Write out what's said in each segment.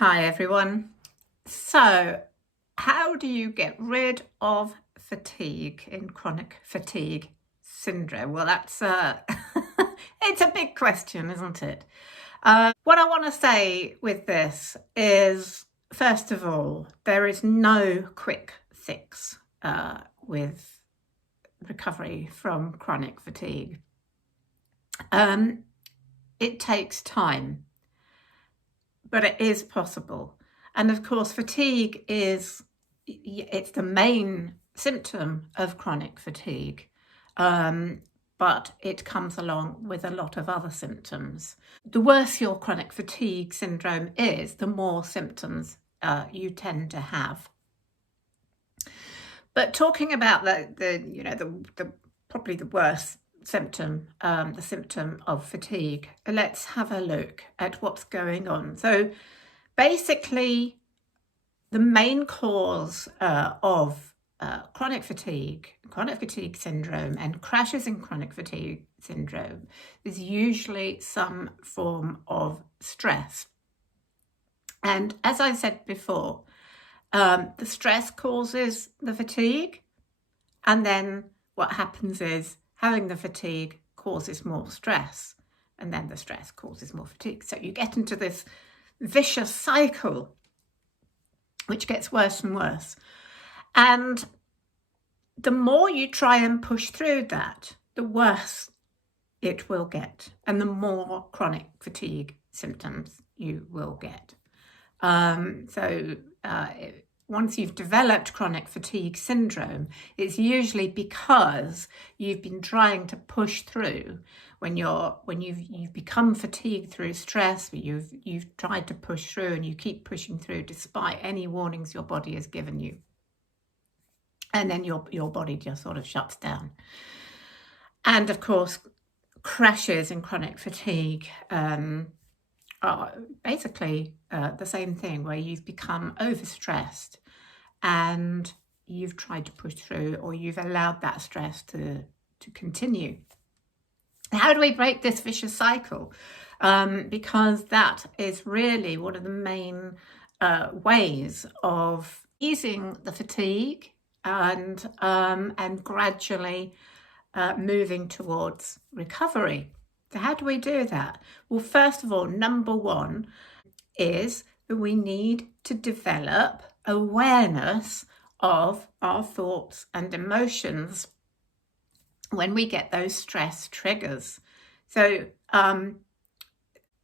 Hi everyone. So, how do you get rid of fatigue in chronic fatigue syndrome? Well, that's it's a big question, isn't it? What I want to say with this is, first of all, there is no quick fix with recovery from chronic fatigue. It takes time, but it is possible. And of course, fatigue it's the main symptom of chronic fatigue, but it comes along with a lot of other symptoms. The worse your chronic fatigue syndrome is, the more symptoms you tend to have. But talking about the probably the worst symptom, the symptom of fatigue, let's have a look at what's going on. So basically, the main cause of chronic fatigue syndrome and crashes in chronic fatigue syndrome is usually some form of stress. And as I said before, the stress causes the fatigue, and then what happens is having the fatigue causes more stress, and then the stress causes more fatigue. So you get into this vicious cycle, which gets worse and worse. And the more you try and push through that, the worse it will get, and the more chronic fatigue symptoms you will get. Once you've developed chronic fatigue syndrome, it's usually because you've been trying to push through. When you've become fatigued through stress, you've tried to push through, and you keep pushing through despite any warnings your body has given you, and then your body just sort of shuts down. And of course, crashes in chronic fatigue are basically the same thing, where you've become overstressed and you've tried to push through, or you've allowed that stress to continue. How do we break this vicious cycle? Because that is really one of the main ways of easing the fatigue and gradually moving towards recovery. So how do we do that? Well, first of all, number one is that we need to develop awareness of our thoughts and emotions when we get those stress triggers. So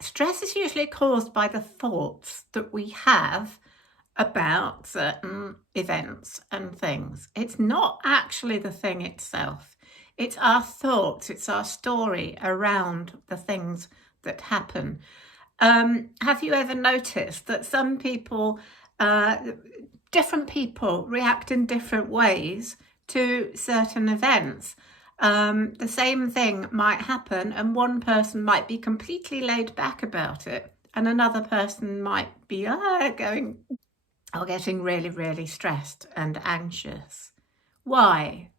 stress is usually caused by the thoughts that we have about certain events and things. It's not actually the thing itself. It's our thoughts, it's our story around the things that happen. Have you ever noticed that some people, different people react in different ways to certain events? The same thing might happen, and one person might be completely laid back about it, and another person might be getting really, really stressed and anxious. Why?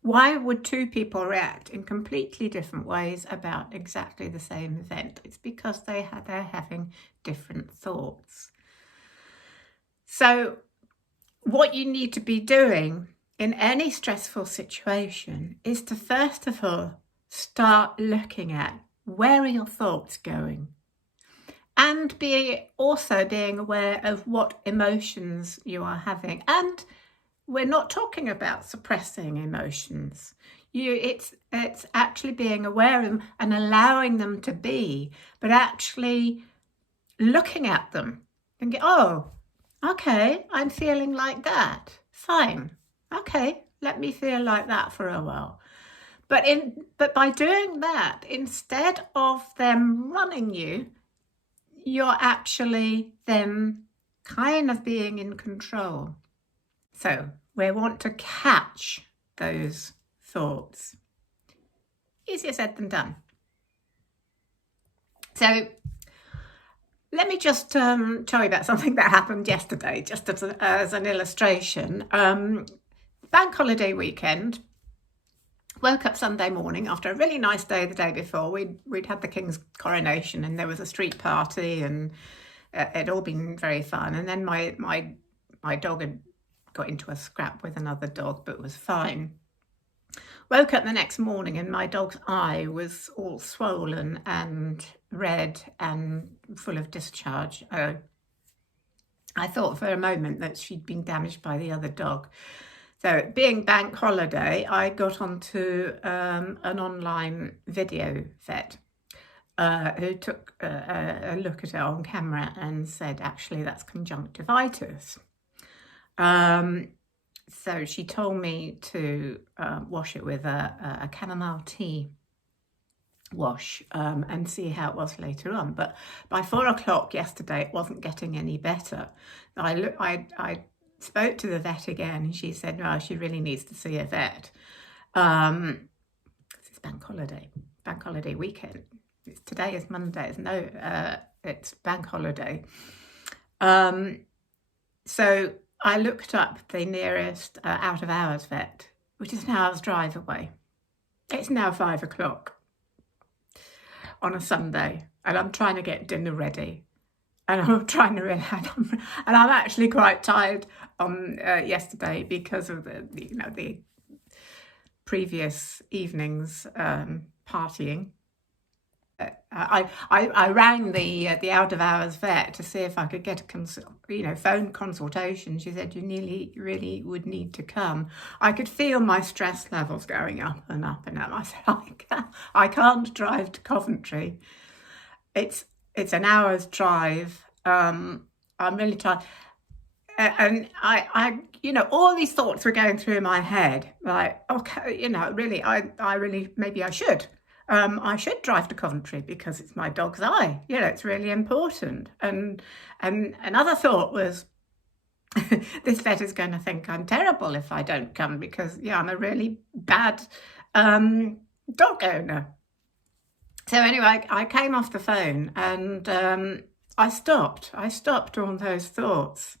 Why would two people react in completely different ways about exactly the same event? It's because they're having different thoughts. So what you need to be doing in any stressful situation is to, first of all, start looking at where are your thoughts going, and also being aware of what emotions you are having. And we're not talking about suppressing emotions. It's actually being aware of them and allowing them to be, but actually looking at them and go, oh, okay, I'm feeling like that. Fine. Okay, let me feel like that for a while. But by doing that, instead of them running you, you're actually then kind of being in control. So we want to catch those thoughts. Easier said than done. So let me just tell you about something that happened yesterday, just as an illustration. Bank holiday weekend. Woke up Sunday morning after a really nice day the day before. We'd had the King's coronation, and there was a street party, and it'd all been very fun. And then my dog had got into a scrap with another dog, but was fine. Woke up the next morning and my dog's eye was all swollen and red and full of discharge. I thought for a moment that she'd been damaged by the other dog. So being bank holiday, I got onto an online video vet who took a look at it on camera and said, actually, that's conjunctivitis. So she told me to wash it with a chamomile tea wash and see how it was later on. But by 4 o'clock yesterday, it wasn't getting any better. I spoke to the vet again and she said, no, she really needs to see a vet. It's bank holiday weekend. Today is Monday. It's bank holiday. So I looked up the nearest out of hours vet, which is an hour's drive away. It's now 5 o'clock on a Sunday, and I'm trying to get dinner ready. And I'm trying to and I'm actually quite tired yesterday because of the previous evening's partying. I rang the out of hours vet to see if I could get a phone consultation. She said, you really would need to come. I could feel my stress levels going up and up and up. I said, I can't drive to Coventry. It's an hour's drive. I'm really tired. And I all these thoughts were going through my head. Like, okay, really, I really, maybe I should. I should drive to Coventry because it's my dog's eye. It's really important. And another thought was, this vet is going to think I'm terrible if I don't come because, I'm a really bad dog owner. So anyway, I came off the phone and I stopped all those thoughts.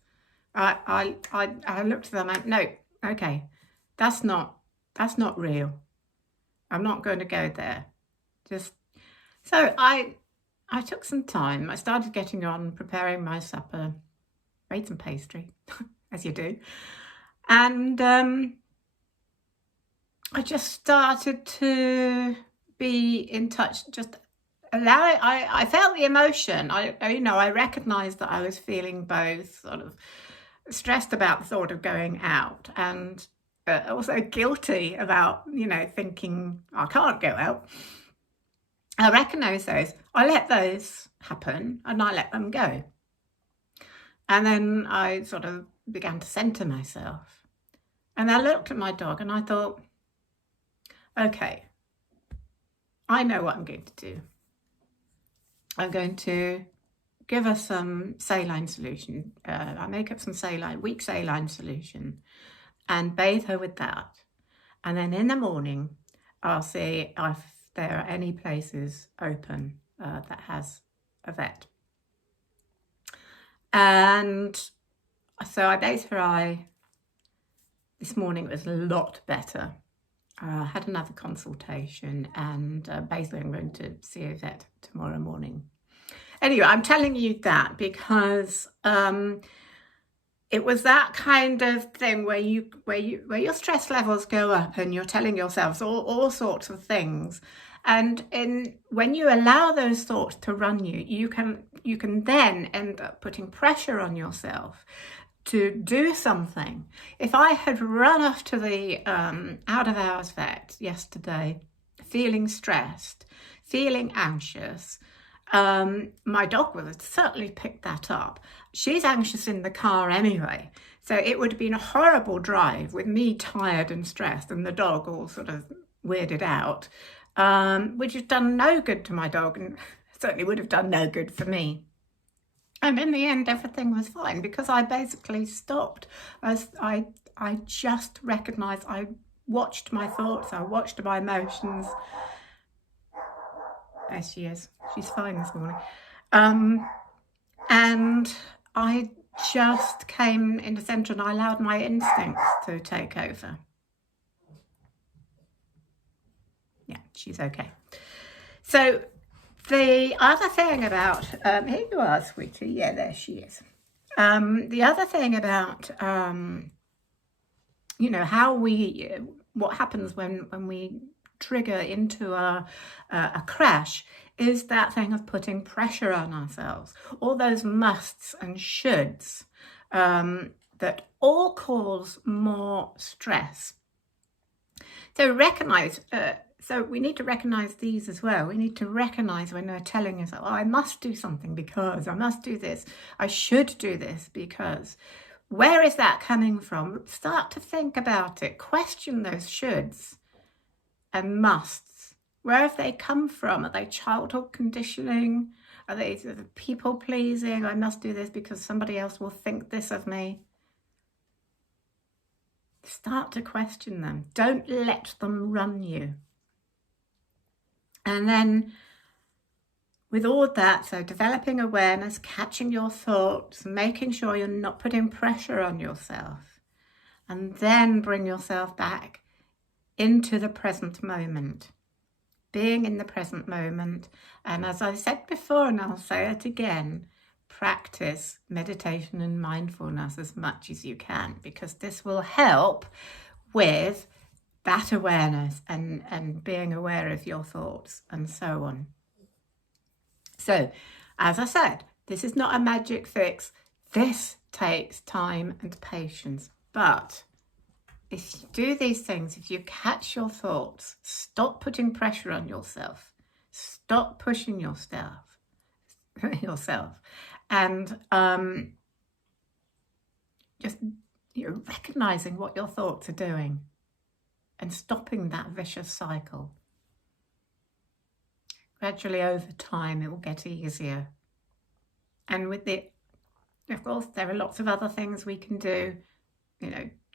I looked at them and no, okay, that's not real. I'm not going to go there. So I took some time. I started getting on, preparing my supper, made some pastry, as you do. And I just started to be in touch, just allow it. I felt the emotion. I recognised that I was feeling both sort of stressed about the thought of going out and also guilty about, thinking I can't go out. I recognise those. I let those happen and I let them go. And then I sort of began to centre myself. And I looked at my dog and I thought, okay, I know what I'm going to do. I'm going to give her some saline solution. I make up some weak saline solution and bathe her with that. And then in the morning, I'll see if there are any places open that has a vet. And so I bathed her eye. This morning it was a lot better. I had another consultation and basically I'm going to see a vet tomorrow morning. Anyway, I'm telling you that because it was that kind of thing where your stress levels go up and you're telling yourselves all sorts of things. And when you allow those thoughts to run you can then end up putting pressure on yourself to do something. If I had run off to the out of hours vet yesterday, feeling stressed, feeling anxious, my dog would have certainly picked that up. She's anxious in the car anyway, so it would have been a horrible drive with me tired and stressed and the dog all sort of weirded out, which has done no good to my dog and certainly would have done no good for me. And in the end, everything was fine because I basically stopped. I just recognised, I watched my thoughts, I watched my emotions. There she is. She's fine this morning. And I just came into centre and I allowed my instincts to take over. Yeah, she's okay. So The other thing about, here you are, sweetie. Yeah, there she is. The other thing about, you know, what happens when we trigger into a crash is that thing of putting pressure on ourselves. All those musts and shoulds that all cause more stress. So so we need to recognize these as well. We need to recognize when they're telling us, oh, I must do something because, I must do this, I should do this because. Where is that coming from? Start to think about it. Question those shoulds and musts. Where have they come from? Are they childhood conditioning? Are they sort of people pleasing? I must do this because somebody else will think this of me. Start to question them. Don't let them run you. And then with all that, so developing awareness, catching your thoughts, making sure you're not putting pressure on yourself, and then bring yourself back into the present moment. Being in the present moment. And as I said before, and I'll say it again, practice meditation and mindfulness as much as you can, because this will help with that awareness and being aware of your thoughts and so on. So, as I said, this is not a magic fix. This takes time and patience. But if you do these things, if you catch your thoughts, stop putting pressure on yourself, stop pushing yourself, and just recognizing what your thoughts are doing and stopping that vicious cycle. Gradually over time, it will get easier. And with it, of course, there are lots of other things we can do,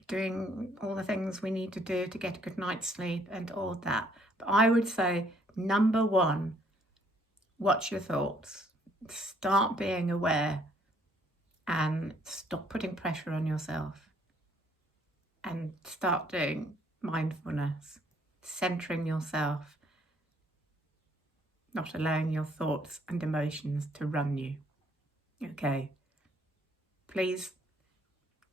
doing all the things we need to do to get a good night's sleep and all that. But I would say, number one, watch your thoughts. Start being aware and stop putting pressure on yourself. And start doing mindfulness, centering yourself, not allowing your thoughts and emotions to run you. Okay. Please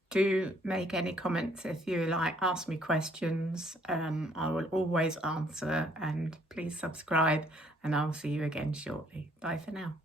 do make any comments if you like, ask me questions. I will always answer, and please subscribe, and I'll see you again shortly. Bye for now.